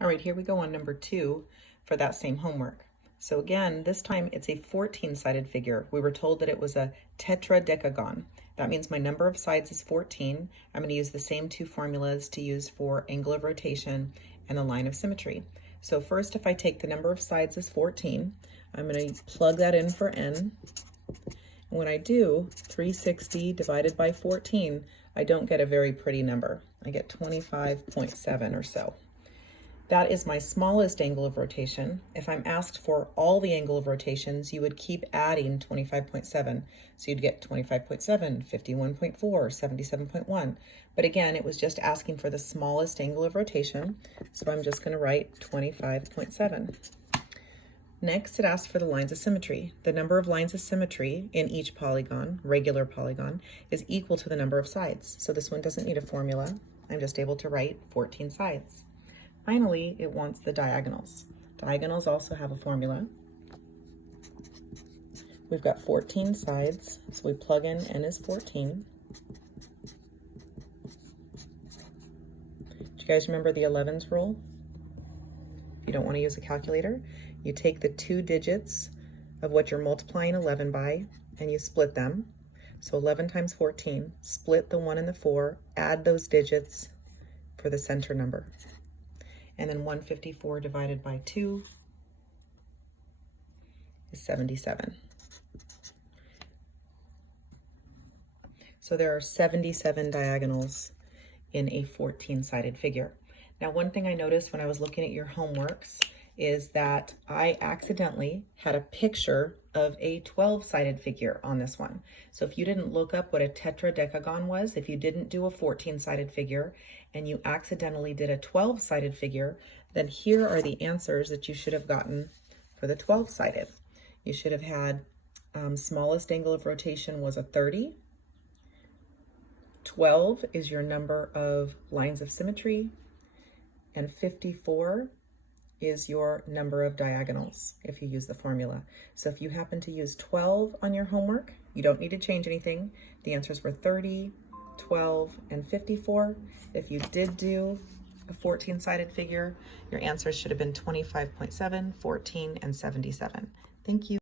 All right, here we go on number 2 for that same homework. So again, this time it's a 14-sided figure. We were told that it was a tetradecagon. That means my number of sides is 14. I'm going to use the same 2 formulas to use for angle of rotation and the line of symmetry. So first, if I take the number of sides as 14, I'm going to plug that in for n. When I do 360 divided by 14, I don't get a very pretty number. I get 25.7 or so. That is my smallest angle of rotation. If I'm asked for all the angle of rotations, you would keep adding 25.7. So you'd get 25.7, 51.4, 77.1. But again, it was just asking for the smallest angle of rotation. So I'm just going to write 25.7. Next, it asks for the lines of symmetry. The number of lines of symmetry in each polygon, regular polygon, is equal to the number of sides. So this one doesn't need a formula. I'm just able to write 14 sides. Finally, it wants the diagonals. Diagonals also have a formula. We've got 14 sides, so we plug in n is 14. Do you guys remember the 11s rule? If you don't want to use a calculator, you take the 2 digits of what you're multiplying 11 by, and you split them. So 11 times 14, split the 1 and the 4, add those digits for the center number. And then 154 divided by 2 is 77. So there are 77 diagonals in a 14-sided figure. Now, one thing I noticed when I was looking at your homeworks is that I accidentally had a picture of a 12-sided figure on this one. So if you didn't look up what a tetradecagon was, if you didn't do a 14-sided figure and you accidentally did a 12-sided figure, then here are the answers that you should have gotten for the 12-sided. You should have had smallest angle of rotation was a 30. 12 is your number of lines of symmetry, and 54 is your number of diagonals if you use the formula. So if you happen to use 12 on your homework, you don't need to change anything. The answers were 30, 12, and 54. If you did do a 14-sided figure, your answers should have been 25.7, 14, and 77. Thank you.